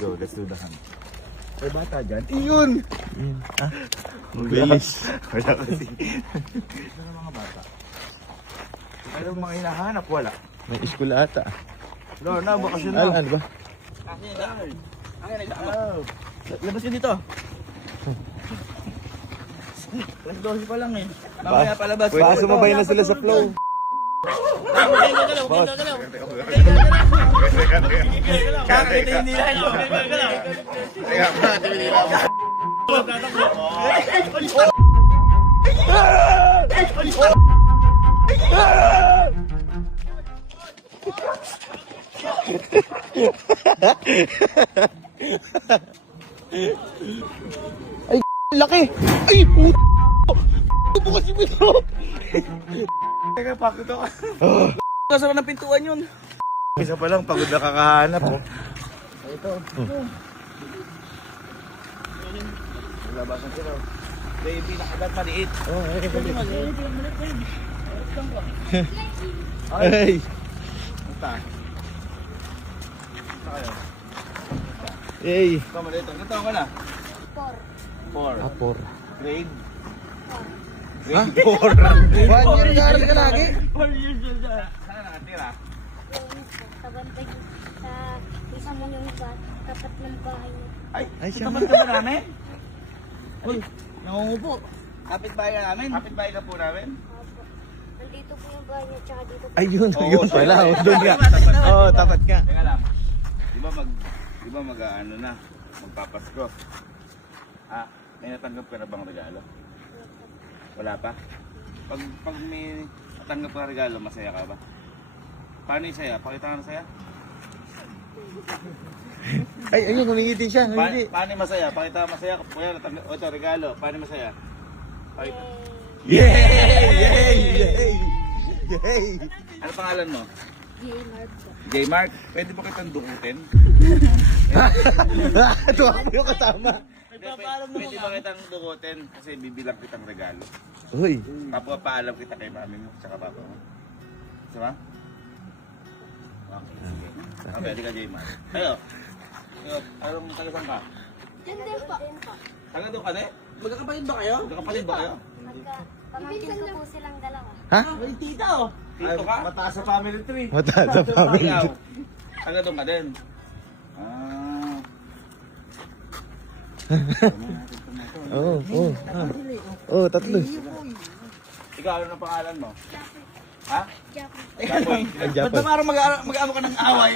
go. Let's do the hunt. May bata dyan? Iyon! Ha? Ang bilis. Wala kasi. Ito na mga bata. Anong mga hinahanap? Wala. May school ata. No, na, bakasyon na. Ano ba? Labas yun dito. Alas 12 pa lang eh. Mamaya palabas. Baka sumabay na sila sa flow. Boss. Kakakita yung nila nyo. Teka, bakit hindi nila ako? Ay, laki! Ay, puto! Bukas yung ito! Teka, bakit ako? Kasama ng pintuan yun. Isa pa lang, pagod na kakahanap. Oh. Ito. Labasan sila. Baby, nakagat maliit. Oh, ay, Basta. Basta kayo. ay. Ito, maliit. Ang taon ka na? 4. Apor. Grade? Ha? Grade 4. 1 year nag-aaral ka lagi? 4 years old na. Saan nakatira? Kabantay sa isang yung tapat ng bahay niya. Ay, siya Taman ka ba namin? Uy, nangungupo. Kapit bahay ka namin. Kapit bahay ka po namin? Opo. Nandito po yung bahay niya, tsaka dito po. Ayun, Oo, yun pala. sorry. Oh, doon ka. Oo, tapat ka. Teka lang. Di ba ano na? Magpapasko. Ah, may natanggap ka na bang regalo? Wala pa? Pag may natanggap ka regalo, masaya ka ba? Paano yung saya? Pakita ka ng saya? Ay, ayun, kumingiti siya. Kumingiti. Paano yung masaya? Pakita ka masaya. Kuya, natanggap. O ito, regalo. Paano yung masaya? Pakita. Yay! Yay! Yay! Yay! Ano pangalan mo? J-Mark po. J-Mark. Pwede ba kitang dukutin? Tuwa ko yung kasama. Pwede ba kitang dukutin? Kasi bibilang kitang regalo. Uy. Papapaalam kita kay mami mo, tsaka papa mo. Sama? Okay, sige. Okay, hindi ka J-Mark. Ayo. Anong taga-saan ka? Diyan din po. Taga doon ka, ne? Magkakapatid ba kayo? Magkakapatid ba kayo? Pamangkin ko po silang dalawa. Ha? May tita oh. Dito ka? Mataas sa family tree. Mataas sa family. Ikaw? Taga doon ka din? Ah. Oo, oo. Oo, tatlo. Ikaw, ano ang pangalan mo? Ha? Japan. Japoy. Ang Ba't Japan. ba parang mag-amo ka ng away?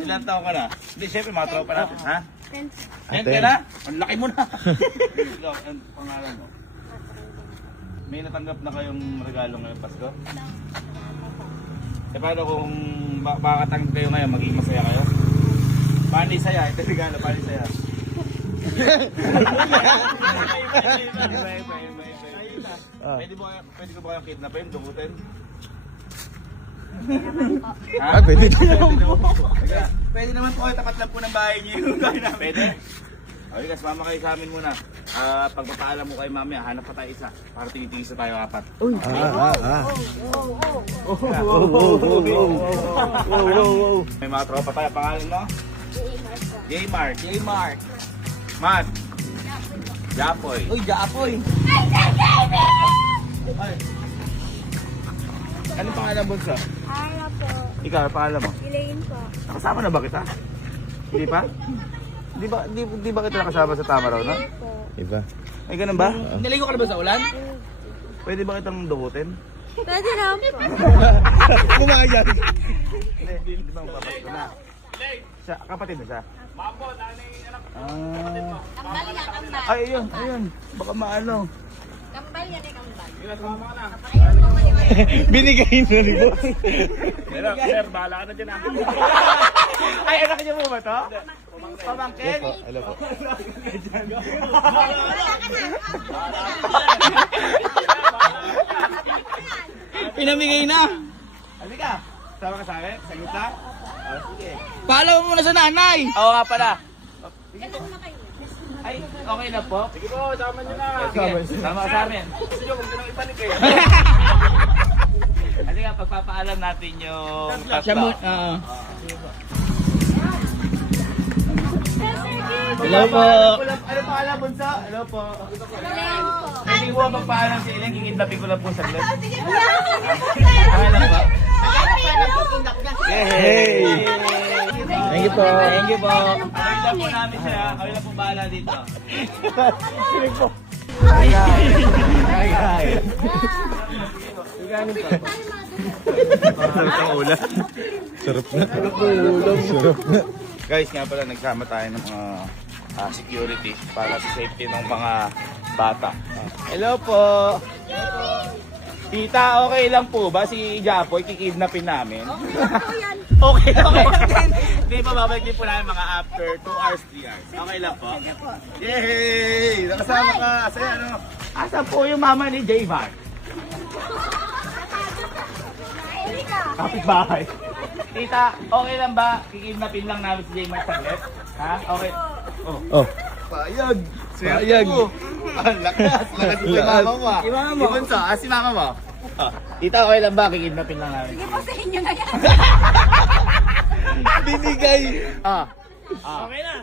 Ilan taon ka na? Hindi, syempre mga tropa natin, ha? Friends. Ayan ka na? Ang laki mo na. Ikaw, ang pangalan mo? May natanggap na kayong regalo ngayong Pasko? Eh paano kung makatanggap kayo ngayon, magiging masaya kayo? Paano yung saya? Ito yung regalo, paano yung saya? Pwede ko ba kayong kidnapin, dukutin? Ah, pwede naman po. Pwede naman po kayo, tapat lang po ng bahay niyo. Pwede? Okay guys, mama kayo sa amin muna. Pagpapaalam mo kay mami, hanap pa tayo isa. Para tingin-tingin sa tayo apat. May mga tropa tayo. Pangalan mo? J-Mark po. J-Mark. Mat. Japoy. Uy, Japoy. Anong pangalan mo sa? Ara po. Ikaw, ang pangalan mo? Elaine po. Nakasama na ba kita? Hindi pa? Di ba kita nakasama sa tama raw, no? Po. Iba. Ay, ganun ba? Niligo ka na ba sa ulan? Pwede ba kitang dukutin? Pwede naman po. Kumayan. Hindi ba magpapasko na? Siya, kapatid mo siya? Kambal nga, kambal. Ay, ayun. Baka maano. Kambal yan eh, kambal. Binigay na ni boss. Sir, bahala ka na dyan. Ay, anak niyo mo ba to? Pamangkin? Hello po. Pinamigay na. Halika. Sama ka sa akin? Sa gitna? Sige. Paalam mo muna sa nanay. Oo nga pala. Ganun na kayo. Ay, okay na po? Sige po, sama nyo na. Sige, sama ka sa amin. Gusto nyo, huwag nyo nang ibalik kayo. Halika, pagpapaalam natin yung Siya mo, Hello po. Ano pa alam, Bunso? Hello po. Len po. Hindi mo magpaalam si Ellen, kikidnapin ko lang po saglit. Okay lang ba? Hey! Thank you po. Thank you po. Kami lang po namin siya, kami lang po bahala dito. Sarap ang ulam. Sarap na. Sarap na. Guys, nga pala nagsama tayo ng mga security para sa safety ng mga bata. Hello po! Tita, okay lang po ba si Japoy kikidnapin namin? Okay, okay. Hindi pa babalik din po namin mga after 2 hours, 3 hours. Okay lang po? Yay! Nakasama ka! Saya ano? Asan po yung mama ni J-Var? Kapit-bahay. Tita, okay lang ba? Kikidnapin lang namin si J-Mar saglit? Ha? Okay. Oh. Oh. Payag! Payag. Ang lakas! Lakas mo yung mama mo ah. Si mama mo. Ibon sa, si mama mo. Ah, tita, okay lang ba? Kikidnapin lang namin. Sige po sa inyo na yan. Binigay. Ah. Okay na.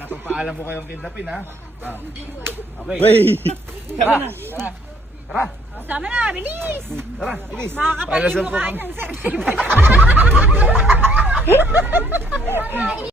Napapaalam ko kayong kidnapin ha. Ah. Okay. Wey. Tara. Tara. Tara. Sama na, bilis. Tara. Bilis. Makakapal yung mukha niyan, sir.